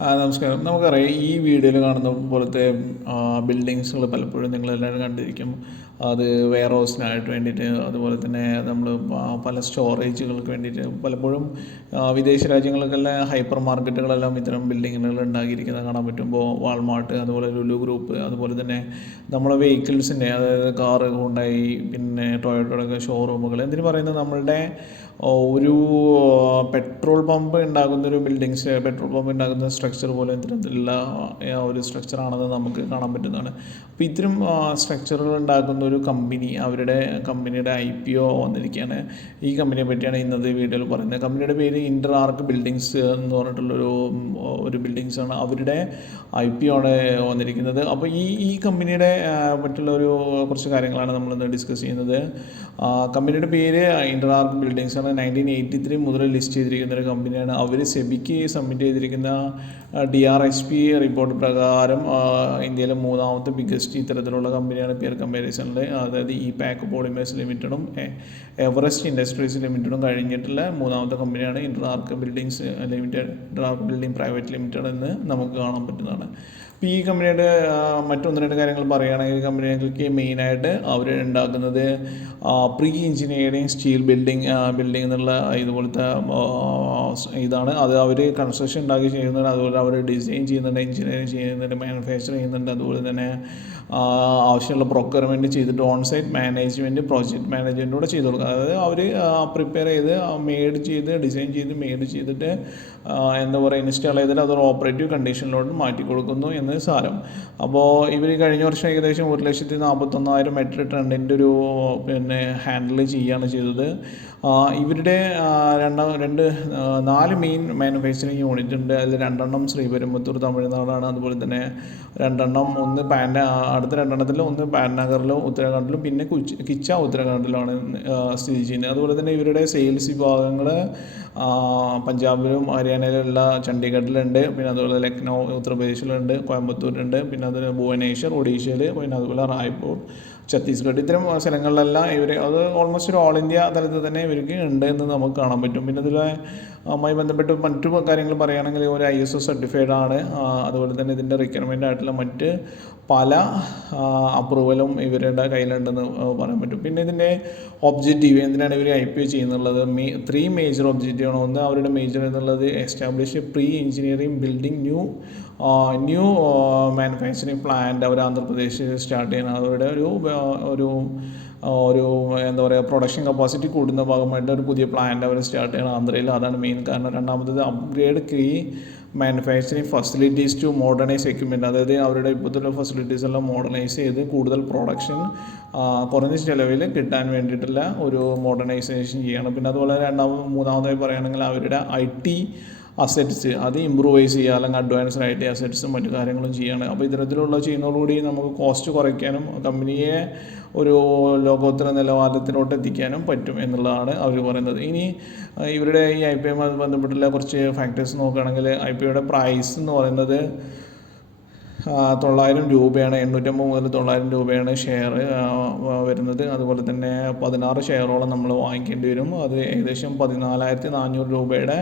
നമസ്കാരം. നമുക്കറിയാം ഈ വീഡിയോയിൽ കാണുന്ന പോലത്തെ ബിൽഡിങ്സുകൾ പലപ്പോഴും നിങ്ങളെല്ലാവരും കണ്ടിരിക്കും. അത് വെയർ ഹൗസിനായിട്ട് വേണ്ടിയിട്ട്, അതുപോലെ തന്നെ നമ്മൾ പല സ്റ്റോറേജുകൾക്ക് വേണ്ടിയിട്ട് പലപ്പോഴും വിദേശ രാജ്യങ്ങളിലൊക്കെല്ലാം ഹൈപ്പർ മാർക്കറ്റുകളെല്ലാം ഇത്തരം ബിൽഡിങ്ങുകൾ ഉണ്ടാക്കിയിരിക്കുന്നത് കാണാൻ പറ്റുമ്പോൾ വാൾമാർട്ട്, അതുപോലെ ലുലു ഗ്രൂപ്പ്, അതുപോലെ തന്നെ നമ്മളെ വെഹിക്കിൾസിൻ്റെ, അതായത് കാറ്, ഹുണ്ടായി, പിന്നെ ടൊയോട്ടയുടെ ഷോറൂമുകൾ, എന്തിനു പറയുന്നത് നമ്മളുടെ ഒരു പെട്രോൾ പമ്പ് ഉണ്ടാകുന്നൊരു ബിൽഡിങ്സ്, പെട്രോൾ പമ്പ് ഉണ്ടാകുന്ന സ്ട്രക്ചർ പോലെ ഇത്തരത്തിലുള്ള ഒരു സ്ട്രക്ചറാണെന്ന് നമുക്ക് കാണാൻ പറ്റുന്നതാണ്. അപ്പോൾ ഇത്തരം സ്ട്രക്ചറുകൾ ഉണ്ടാക്കുന്ന ഒരു കമ്പനി, അവരുടെ കമ്പനിയുടെ IPO വന്നിരിക്കുകയാണ്. ഈ കമ്പനിയെ പറ്റിയാണ് ഇന്നത്തെ വീഡിയോയിൽ പറയുന്നത്. കമ്പനിയുടെ പേര് ഇൻ്റർ ആർക്ക് ബിൽഡിങ്സ് എന്ന് പറഞ്ഞിട്ടുള്ളൊരു ബിൽഡിങ്സാണ്. അവരുടെ IPO ആണ് വന്നിരിക്കുന്നത്. അപ്പോൾ ഈ കമ്പനിയുടെ മറ്റുള്ളൊരു കുറച്ച് കാര്യങ്ങളാണ് നമ്മളിന്ന് ഡിസ്കസ് ചെയ്യുന്നത്. കമ്പനിയുടെ പേര് ഇൻ്റർ ആർക്ക് ബിൽഡിങ്സ് ആണ്. 1983 മുതൽ ലിസ്റ്റ് ചെയ്തിരിക്കുന്ന ഒരു കമ്പനിയാണ്. അവർ സെബിക്ക് സബ്മിറ്റ് ചെയ്തിരിക്കുന്ന DRHP റിപ്പോർട്ട് പ്രകാരം ഇന്ത്യയിലെ മൂന്നാമത്തെ ബിഗ്ഗസ്റ്റ് ഇത്തരത്തിലുള്ള കമ്പനിയാണ് പിയർ കമ്പാരിസണിൽ. അതായത് പാക്ക് പോളിമേഴ്സ് ലിമിറ്റഡും എവറസ്റ്റ് ഇൻഡസ്ട്രീസ് ലിമിറ്റഡും കഴിഞ്ഞിട്ടുള്ള മൂന്നാമത്തെ കമ്പനിയാണ് ഇൻ്റർ ആർക്ക് ബിൽഡിങ്സ് ലിമിറ്റഡ്, ഇൻ്റർ ആർക്ക് ബിൽഡിംഗ് പ്രൈവറ്റ് ലിമിറ്റഡ് എന്ന് നമുക്ക് കാണാൻ പറ്റുന്നതാണ്. അപ്പോൾ ഈ കമ്പനിയുടെ മറ്റൊന്ന് രണ്ട് കാര്യങ്ങൾ പറയുകയാണെങ്കിൽ, ഈ കമ്പനികൾക്ക് മെയിനായിട്ട് അവർ ഉണ്ടാക്കുന്നത് പ്രീ എഞ്ചിനീയറിങ് സ്റ്റീൽ ബിൽഡിംഗ് എന്നുള്ള ഇതുപോലത്തെ ഇതാണ്. അത് അവർ കൺസ്ട്രക്ഷൻ ഉണ്ടാക്കി ചെയ്യുന്നുണ്ട്, അതുപോലെ അവർ ഡിസൈൻ ചെയ്യുന്നുണ്ട്, എഞ്ചിനീയറിങ് ചെയ്യുന്നുണ്ട്, മാനുഫാക്ചർ ചെയ്യുന്നുണ്ട്, അതുപോലെ തന്നെ ആവശ്യമുള്ള പ്രൊക്യൂർമെൻറ്റ് ചെയ്തിട്ട് ഓൺ സൈറ്റ് മാനേജ്മെൻറ്റ്, പ്രോജക്റ്റ് മാനേജ്മെൻറ്റൂടെ ചെയ്ത് കൊടുക്കുക. അതായത് അവർ പ്രിപ്പയർ ചെയ്ത് മെയ്ഡ് ചെയ്ത് ഡിസൈൻ ചെയ്ത് മെയ്ഡ് ചെയ്തിട്ട് എന്താ പറയുക ഇൻസ്റ്റാൾ ചെയ്തിട്ട് അതൊരു ഓപ്പറേറ്റീവ് കണ്ടീഷനിലോട്ട് മാറ്റി കൊടുക്കുന്നു എന്ന് സാരം. അപ്പോൾ ഇവർ കഴിഞ്ഞ വർഷം ഏകദേശം 1,41,000 മെട്രിക് ടണ്ണിൻ്റെ ഒരു ഹാൻഡിൽ ചെയ്യുകയാണ് ചെയ്തത്. ഇവരുടെ 4 മെയിൻ മാനുഫാക്ചറിങ് യൂണിറ്റ് ഉണ്ട്. അതിൽ 2 ശ്രീപെരുമ്പത്തൂർ തമിഴ്നാടാണ്, അതുപോലെ തന്നെ 2 ഒന്ന് അടുത്ത 2 ഒന്ന് പാറ്റ്നഗറിലും ഉത്തരാഖണ്ഡിലും പിന്നെ കിച്ച ഉത്തരാഖണ്ഡിലുമാണ് സ്ഥിതി ചെയ്യുന്നത്. അതുപോലെ തന്നെ ഇവരുടെ സെയിൽസ് വിഭാഗങ്ങൾ പഞ്ചാബിലും ഹരിയാനയിലുള്ള ചണ്ഡീഗഡിലുണ്ട്, പിന്നെ അതുപോലെ ലക്നൗ ഉത്തർപ്രദേശിലുണ്ട്, കോയമ്പത്തൂരുണ്ട്, പിന്നെ അതുപോലെ ഭുവനേശ്വർ ഒഡീഷയിൽ, പിന്നെ അതുപോലെ റായ്പൂർ ഛത്തീസ്ഗഡ്, ഇത്തരം സ്ഥലങ്ങളിലെല്ലാം അത് ഓൾമോസ്റ്റ് ഒരു ഓൾ ഇന്ത്യ തലത്തിൽ തന്നെ ഇവർക്ക് ഉണ്ട് എന്ന് നമുക്ക് കാണാൻ പറ്റും. പിന്നെ അതുമായി ബന്ധപ്പെട്ട് മറ്റു കാര്യങ്ങൾ പറയുകയാണെങ്കിൽ ഒരു ISO സർട്ടിഫൈഡ് ആണ്. അതുപോലെ തന്നെ ഇതിൻ്റെ റിക്വയർമെൻ്റ് ആയിട്ടുള്ള മറ്റ് പല അപ്രൂവലും ഇവരുടെ കയ്യിലുണ്ടെന്ന് പറയാൻ പറ്റും. പിന്നെ ഇതിൻ്റെ ഒബ്ജക്റ്റീവ് എന്തിനാണ് ഇവർ IPO ചെയ്യുന്നുള്ളത്, 3 മേജർ ഒബ്ജക്റ്റീവ് ആണ്. ഒന്ന്, അവരുടെ മേജർ എന്നുള്ളത് establish pre engineering building new manufacturing plant അവർ ആന്ധ്രാപ്രദേശ് സ്റ്റാർട്ട് ചെയ്യണം. അവരുടെ ഒരു എന്താ പറയുക പ്രൊഡക്ഷൻ കപ്പാസിറ്റി കൂടുന്ന ഭാഗമായിട്ട് ഒരു പുതിയ പ്ലാന്റ് അവർ സ്റ്റാർട്ട് ചെയ്യണം ആന്ധ്രയിൽ. അതാണ് മെയിൻ കാരണം. രണ്ടാമത്തത്, upgrade key manufacturing facilities to modernise equipment, അതായത് അവരുടെ ഇപ്പോഴത്തെ ഫെസിലിറ്റീസ് എല്ലാം മോഡേണൈസ് ചെയ്ത് കൂടുതൽ പ്രൊഡക്ഷൻ കുറഞ്ഞ ചിലവിൽ കിട്ടാൻ വേണ്ടിയിട്ടുള്ള ഒരു മോഡേണൈസേഷൻ ചെയ്യണം. പിന്നെ അതുപോലെ മൂന്നാമതായി പറയുകയാണെങ്കിൽ അവരുടെ IT അസറ്റ്സ് അത് ഇമ്പ്രൂവൈസ് ചെയ്യുക, അല്ലെങ്കിൽ അഡ്വാൻസ്ഡ് IT അസറ്റ്സും മറ്റു കാര്യങ്ങളും ചെയ്യുകയാണ്. അപ്പോൾ ഇത്തരത്തിലുള്ള ചെയ്യുന്നതോടുകൂടി നമുക്ക് കോസ്റ്റ് കുറയ്ക്കാനും കമ്പനിയെ ഒരു ലോകോത്തര നിലവാരത്തിലോട്ട് എത്തിക്കാനും പറ്റും എന്നുള്ളതാണ് അവർ പറയുന്നത്. ഇനി ഇവരുടെ ഈ IPO ബന്ധപ്പെട്ടുള്ള കുറച്ച് ഫാക്ടേഴ്സ് നോക്കുകയാണെങ്കിൽ, IPOയുടെ പ്രൈസ് എന്ന് പറയുന്നത് 900 രൂപയാണ്. 850 മുതൽ 900 രൂപയാണ് ഷെയർ വരുന്നത്. അതുപോലെ തന്നെ 16 ഷെയറോളം നമ്മൾ വാങ്ങിക്കേണ്ടി വരും. അത് ഏകദേശം 14,400 രൂപയുടെ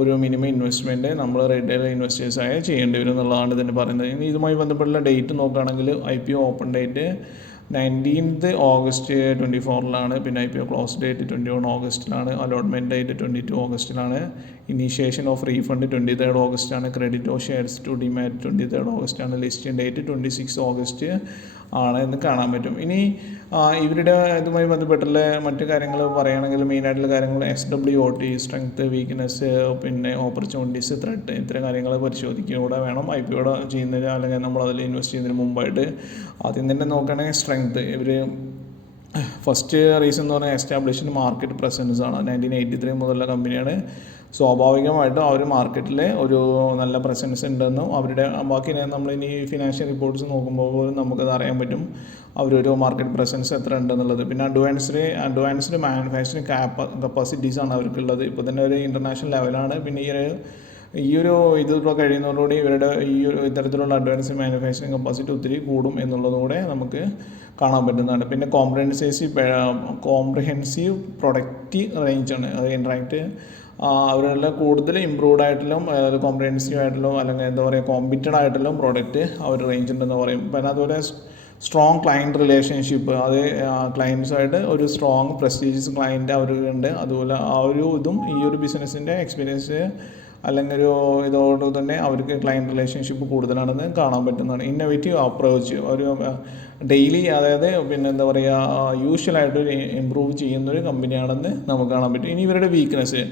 ഒരു മിനിമം ഇൻവെസ്റ്റ്മെൻറ്റ് നമ്മൾ റീറ്റെയിൽ ഇൻവെസ്റ്റേഴ്സായി ചെയ്യേണ്ടി വരും എന്നുള്ളതാണ് ഇതിന് പറയുന്നത്. ഇനി ഇതുമായി ബന്ധപ്പെട്ടുള്ള ഡേറ്റ് നോക്കുകയാണെങ്കിൽ, IPO open date 19th August 2024 പിന്നെ IPO ക്ലോസ് ഡേറ്റ് 21 ഓഗസ്റ്റിലാണ്. അലോട്ട്മെൻറ്റ് ഡേറ്റ് 22 ഓഗസ്റ്റിലാണ്. ഇനീഷ്യേഷൻ ഓഫ് റീഫണ്ട് 23rd ഓഗസ്റ്റാണ്. Credit of shares to demat 23rd ഓഗസ്റ്റാണ്. ലിസ്റ്റിംഗ് ഡേറ്റ് 26 ഓഗസ്റ്റ് ആണ് എന്ന് കാണാൻ പറ്റും. ഇനി ഇവരുടെ ഇതുമായി ബന്ധപ്പെട്ടുള്ള മറ്റു കാര്യങ്ങൾ പറയുകയാണെങ്കിൽ, മെയിനായിട്ടുള്ള കാര്യങ്ങൾ SWOT, സ്ട്രെങ്ത്ത്, വീക്ക്നെസ്, പിന്നെ ഓപ്പർച്യൂണിറ്റീസ്, ത്രെട്ട്, ഇത്തരം കാര്യങ്ങൾ പരിശോധിക്കുകയൂടെ വേണം IPO ചെയ്യുന്നതിന്, അല്ലെങ്കിൽ നമ്മൾ അതിൽ ഇൻവെസ്റ്റ് ചെയ്യുന്നതിന് മുമ്പായിട്ട്. ആദ്യം തന്നെ നോക്കുകയാണെങ്കിൽ സ്ട്രെങ്ത്ത്, ഇവർ ഫസ്റ്റ് റീസൺ എന്ന് പറഞ്ഞാൽ എസ്റ്റാബ്ലിഷ്ഡ് മാർക്കറ്റ് പ്രസൻസ് ആണ്. 1983 മുതലുള്ള കമ്പനിയാണ്. സ്വാഭാവികമായിട്ടും അവർ മാർക്കറ്റിൽ ഒരു നല്ല പ്രസൻസ് ഉണ്ടെന്നും അവരുടെ ബാക്കി നമ്മളിനി ഫിനാൻഷ്യൽ റിപ്പോർട്ട്സ് നോക്കുമ്പോൾ പോലും നമുക്കത് അറിയാൻ പറ്റും അവരൊരു മാർക്കറ്റ് പ്രസൻസ് എത്ര ഉണ്ടെന്നുള്ളത്. പിന്നെ അഡ്വാൻസ്ഡ് മാനുഫാക്ചറിങ് കപ്പാസിറ്റീസാണ് അവർക്കുള്ളത്. ഇപ്പോൾ തന്നെ ഒരു ഇൻ്റർനാഷണൽ ലെവലാണ്. പിന്നെ ഇതിപ്പോൾ കഴിയുന്നതോടുകൂടി ഇവരുടെ ഇത്തരത്തിലുള്ള അഡ്വാൻസ്ഡ് മാനുഫാക്ചറിങ് കപ്പാസിറ്റി ഒത്തിരി കൂടും എന്നുള്ളതുകൂടെ നമുക്ക് കാണാൻ പറ്റുന്നതാണ്. പിന്നെ കോംപ്രഹെൻസീവ് പ്രൊഡക്റ്റ് റേഞ്ചാണ്. അത് ഇൻട്രാക്റ്റ് അവരുടെ കൂടുതൽ ഇമ്പ്രൂവ്ഡ് ആയിട്ടുള്ള കോംപ്രിഹെൻസീവ് ആയിട്ടുള്ള അല്ലെങ്കിൽ എന്താ പറയുക കോമ്പറ്റഡ് ആയിട്ടുള്ള പ്രോഡക്റ്റ് അവർ റേഞ്ച് ഉണ്ടെന്ന് പറയും. പിന്നെ അതുപോലെ സ്ട്രോങ് ക്ലയൻറ്റ് റിലേഷൻഷിപ്പ്, അത് ക്ലയൻസുമായിട്ട് ഒരു സ്ട്രോങ് പ്രസ്റ്റീജിയസ് ക്ലയൻറ്റ് അവർക്കുണ്ട്. അതുപോലെ ആ ഒരു ഇതും ഈ ഒരു ബിസിനസ്സിൻ്റെ എക്സ്പീരിയൻസ് അല്ലെങ്കിൽ ഒരു ഇതോട് തന്നെ അവർക്ക് ക്ലയൻറ്റ് റിലേഷൻഷിപ്പ് കൂടുതലാണെന്ന് കാണാൻ പറ്റുന്നതാണ്. ഇന്നോവേറ്റീവ് അപ്രോച്ച്, ഒരു ഡെയിലി അതായത് പിന്നെ എന്താ പറയുക യൂഷ്വലായിട്ട് ഒരു ഇമ്പ്രൂവ് ചെയ്യുന്നൊരു കമ്പനിയാണെന്ന് നമുക്ക് കാണാൻ പറ്റും. ഇനി ഇവരുടെ വീക്ക്നെസ്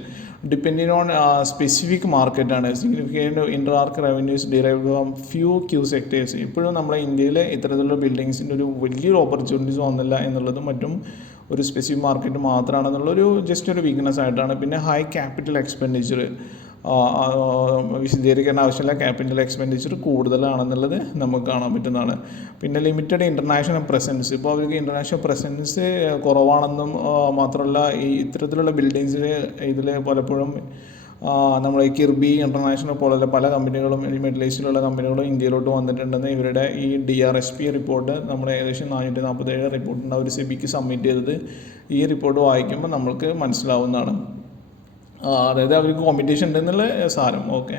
ഡിപ്പെൻഡിങ് ഓൺ സ്പെസിഫിക് മാർക്കറ്റാണ്. Significant Interarch revenues derived from few key sectors. ഇപ്പോഴും നമ്മുടെ ഇന്ത്യയിൽ ഇത്തരത്തിലുള്ള ബിൽഡിങ്സിൻ്റെ ഒരു വലിയൊരു ഓപ്പർച്യൂണിറ്റീസ് വന്നില്ല എന്നുള്ളതും മറ്റും ഒരു സ്പെസിഫിക് മാർക്കറ്റ് മാത്രമാണെന്നുള്ളൊരു ജസ്റ്റ് ഒരു വീക്ക്നെസ് ആയിട്ടാണ്. പിന്നെ ഹൈ ക്യാപിറ്റൽ എക്സ്പെൻഡിച്ചർ, വിശദീകരിക്കേണ്ട ആവശ്യമില്ല, ക്യാപിറ്റൽ എക്സ്പെൻഡിച്ചർ കൂടുതലാണെന്നുള്ളത് നമുക്ക് കാണാൻ പറ്റുന്നതാണ്. പിന്നെ ലിമിറ്റഡ് ഇൻ്റർനാഷണൽ പ്രസൻസ്, ഇപ്പോൾ അവർക്ക് ഇൻ്റർനാഷണൽ പ്രസൻസ് കുറവാണെന്നും മാത്രമല്ല ഈ ഇത്തരത്തിലുള്ള ബിൽഡിങ്സിൽ ഇതിൽ പലപ്പോഴും നമ്മുടെ കിർബി ഇൻ്റർനാഷണൽ പോലുള്ള പല കമ്പനികളും മിഡിൽ ഈസ്റ്റിലുള്ള കമ്പനികളും ഇന്ത്യയിലോട്ട് വന്നിട്ടുണ്ടെന്ന് ഇവരുടെ ഈ DRSP റിപ്പോർട്ട്, നമ്മുടെ ഏകദേശം 447 റിപ്പോർട്ടുണ്ട് അവർ സെബിക്ക് സബ്മിറ്റ് ചെയ്തത്. ഈ റിപ്പോർട്ട് വായിക്കുമ്പോൾ നമ്മൾക്ക് മനസ്സിലാവുന്നതാണ്. അതായത് അവർക്ക് കോമ്പറ്റീഷൻ ഉണ്ടെന്നുള്ള സാരം. ഓക്കെ,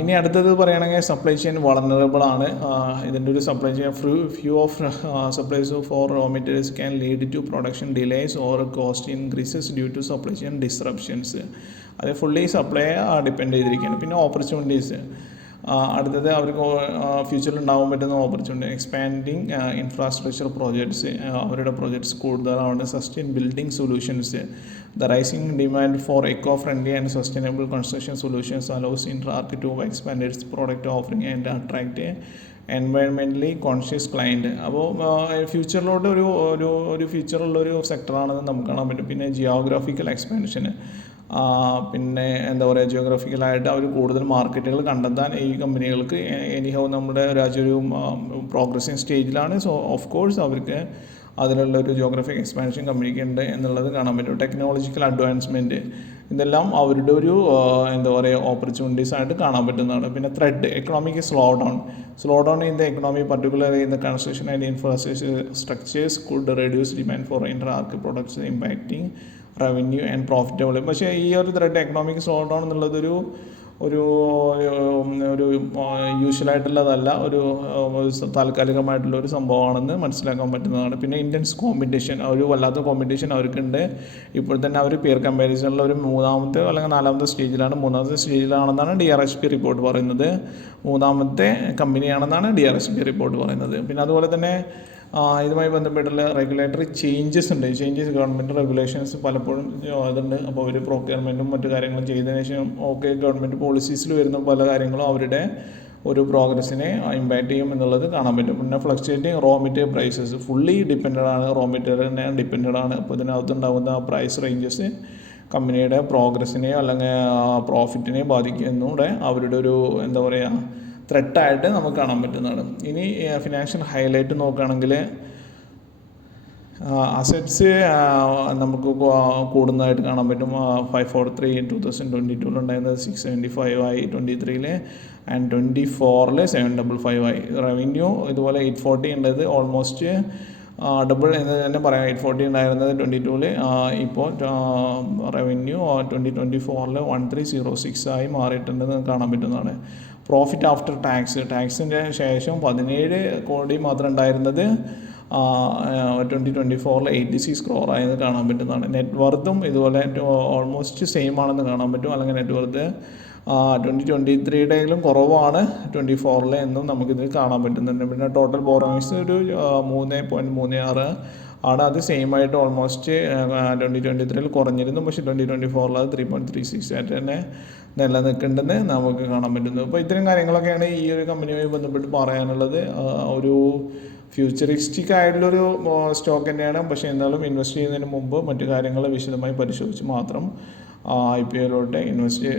ഇനി അടുത്തത് പറയുകയാണെങ്കിൽ സപ്ലൈ ചെയിൻ വളനറബിൾ ആണ്. ഇതിൻ്റെ ഒരു supply chain few of supplies for raw materials can lead to production delays or cost increases due to supply chain disruptions. അത് ഫുള്ളി സപ്ലൈ ഡിപ്പെൻഡ് ചെയ്തിരിക്കുകയാണ്. പിന്നെ ഓപ്പർച്യൂണിറ്റീസ്, അടുത്തത് അവർക്ക് ഫ്യൂച്ചറിൽ ഉണ്ടാകാൻ പറ്റുന്ന ഓപ്പർച്യൂണിറ്റി എക്സ്പാൻഡിങ് ഇൻഫ്രാസ്ട്രക്ചർ പ്രോജക്ട്സ്, അവരുടെ പ്രോജക്ട്സ് കൂടുതലാണ്. Sustain building solutions, the rising demand for eco friendly and sustainable construction solutions allows Interarch to expand its product offering and attract എൻവയൺമെൻ്റലി കോൺഷ്യസ് ക്ലയൻറ്റ്. അപ്പോൾ ഫ്യൂച്ചറിലോട്ട് ഒരു ഫ്യൂച്ചറുള്ളൊരു സെക്ടറാണെന്ന് നമുക്ക് കാണാൻ പറ്റും. പിന്നെ ജിയോഗ്രാഫിക്കൽ എക്സ്പാൻഷന്, പിന്നെ എന്താ പറയുക ജിയോഗ്രഫിക്കലായിട്ട് അവർ കൂടുതൽ മാർക്കറ്റുകൾ കണ്ടെത്താൻ ഈ കമ്പനികൾക്ക് എനിഹൗ നമ്മുടെ രാജ്യം ഒരു പ്രോഗ്രസിങ് സ്റ്റേജിലാണ്. സോ ഓഫ് കോഴ്സ് അവർക്ക് അതിലുള്ളൊരു ജിയോഗ്രഫിക് എക്സ്പാൻഷൻ കമ്പനിക്ക് ഉണ്ട് എന്നുള്ളത് കാണാൻ പറ്റും. ടെക്നോളജിക്കൽ അഡ്വാൻസ്മെൻറ്റ്, ഇതെല്ലാം അവരുടെ ഒരു എന്താ പറയുക ഓപ്പർച്യൂണിറ്റീസ് ആയിട്ട് കാണാൻ പറ്റുന്നതാണ്. പിന്നെ threat economic slowdown in the economy particularly in the construction and infrastructure structures could reduce demand for Interarch products impacting revenue and profitable. പക്ഷേ ഈ ഒരു ത്രെഡ് എക്കണോമിക് സ്ലോ ഡൗൺ എന്നുള്ളതൊരു ഒരു ഒരു യൂഷ്വലായിട്ടുള്ളതല്ല, ഒരു താൽക്കാലികമായിട്ടുള്ള ഒരു സംഭവമാണെന്ന് മനസ്സിലാക്കാൻ പറ്റുന്നതാണ്. പിന്നെ ഇന്ത്യൻസ് കോമ്പറ്റീഷൻ, ഒരു വല്ലാത്ത കോമ്പറ്റീഷൻ അവർക്കുണ്ട്. ഇപ്പോൾ തന്നെ അവർ പിയർ കമ്പാരിസണിൽ ഒരു മൂന്നാമത്തെ അല്ലെങ്കിൽ നാലാമത്തെ സ്റ്റേജിലാണെന്നാണ് DRSP റിപ്പോർട്ട് പറയുന്നത്. മൂന്നാമത്തെ കമ്പനിയാണെന്നാണ് DRSP റിപ്പോർട്ട് പറയുന്നത്. പിന്നെ അതുപോലെ തന്നെ ഇതുമായി ബന്ധപ്പെട്ടുള്ള റെഗുലേറ്ററി ചേഞ്ചസ് ഉണ്ട്. ഗവൺമെൻറ് റെഗുലേഷൻസ് പലപ്പോഴും അതുണ്ട്. അപ്പോൾ അവർ പ്രൊക്യൂർമെൻറ്റും മറ്റു കാര്യങ്ങളും ചെയ്തതിനു ശേഷം ഗവൺമെൻറ് പോളിസീസിൽ വരുന്ന പല കാര്യങ്ങളും അവരുടെ ഒരു പ്രോഗ്രസ്സിനെ ഇമ്പാക്റ്റ് ചെയ്യും എന്നുള്ളത് കാണാൻ പറ്റും. പിന്നെ fluctuating raw material prices, fully depended ആണ്, റോ മെറ്റീരിയലിനെ ഡിപ്പെൻഡഡ് ആണ്. അപ്പോൾ ഇതിനകത്തുണ്ടാകുന്ന പ്രൈസ് റേഞ്ചസ് കമ്പനിയുടെ പ്രോഗ്രസ്സിനെയോ അല്ലെങ്കിൽ പ്രോഫിറ്റിനെയോ ബാധിക്കുന്നൂടെ അവരുടെ ഒരു എന്താ പറയുക ത്രെട്ടായിട്ട് നമുക്ക് കാണാൻ പറ്റുന്നതാണ്. ഇനി ഫിനാൻഷ്യൽ ഹൈലൈറ്റ് നോക്കുകയാണെങ്കിൽ അസറ്റ്സ് നമുക്ക് കൂടുന്നതായിട്ട് കാണാൻ പറ്റും. 543 2022 ഉണ്ടായിരുന്നത് 675 ആയി 23 ആൻഡ് 24 755 ആയി. റവന്യൂ ഇതുപോലെ 840 ഉണ്ടത്, ഓൾമോസ്റ്റ് ഡബിൾ എന്ന് തന്നെ പറയാം. 840 ഉണ്ടായിരുന്നത് 22 ഇപ്പോൾ റവന്യൂ 2024 1306 ആയി മാറിയിട്ടുണ്ടെന്ന് കാണാൻ പറ്റുന്നതാണ്. പ്രോഫിറ്റ് ആഫ്റ്റർ ടാക്സിൻ്റെ ശേഷം 17 കോടി മാത്രം ഉണ്ടായിരുന്നത് 2024 86 crore ആയെന്ന് കാണാൻ പറ്റുന്നതാണ്. നെറ്റ് വർത്തും ഇതുപോലെ ഓൾമോസ്റ്റ് സെയിം ആണെന്ന് കാണാൻ പറ്റും. അല്ലെങ്കിൽ നെറ്റ് വർത്ത് 2023 കുറവാണ് 2024 എന്നും നമുക്കിത് കാണാൻ പറ്റുന്നുണ്ട്. പിന്നെ ടോട്ടൽ ബോറോയിങ്സ് ഒരു 3.36 ആണ്. അത് സെയിം ആയിട്ട് ഓൾമോസ്റ്റ് 2023 കുറഞ്ഞിരുന്നു. പക്ഷേ 2024 അത് 3.36 ആയിട്ട് തന്നെ നിലനിൽക്കുന്നുണ്ടെന്ന് നമുക്ക് കാണാൻ പറ്റുന്നു. അപ്പോൾ ഇത്തരം കാര്യങ്ങളൊക്കെയാണ് ഈ ഒരു കമ്പനിയുമായി ബന്ധപ്പെട്ട് പറയാനുള്ളത്. ഒരു ഫ്യൂച്ചറിസ്റ്റിക് ആയിട്ടുള്ളൊരു സ്റ്റോക്ക് തന്നെയാണ്. പക്ഷേ എന്നാലും ഇൻവെസ്റ്റ് ചെയ്യുന്നതിന് മുമ്പ് മറ്റു കാര്യങ്ങൾ വിശദമായി പരിശോധിച്ച് മാത്രം IPOയിലോട്ട് ഇൻവെസ്റ്റ്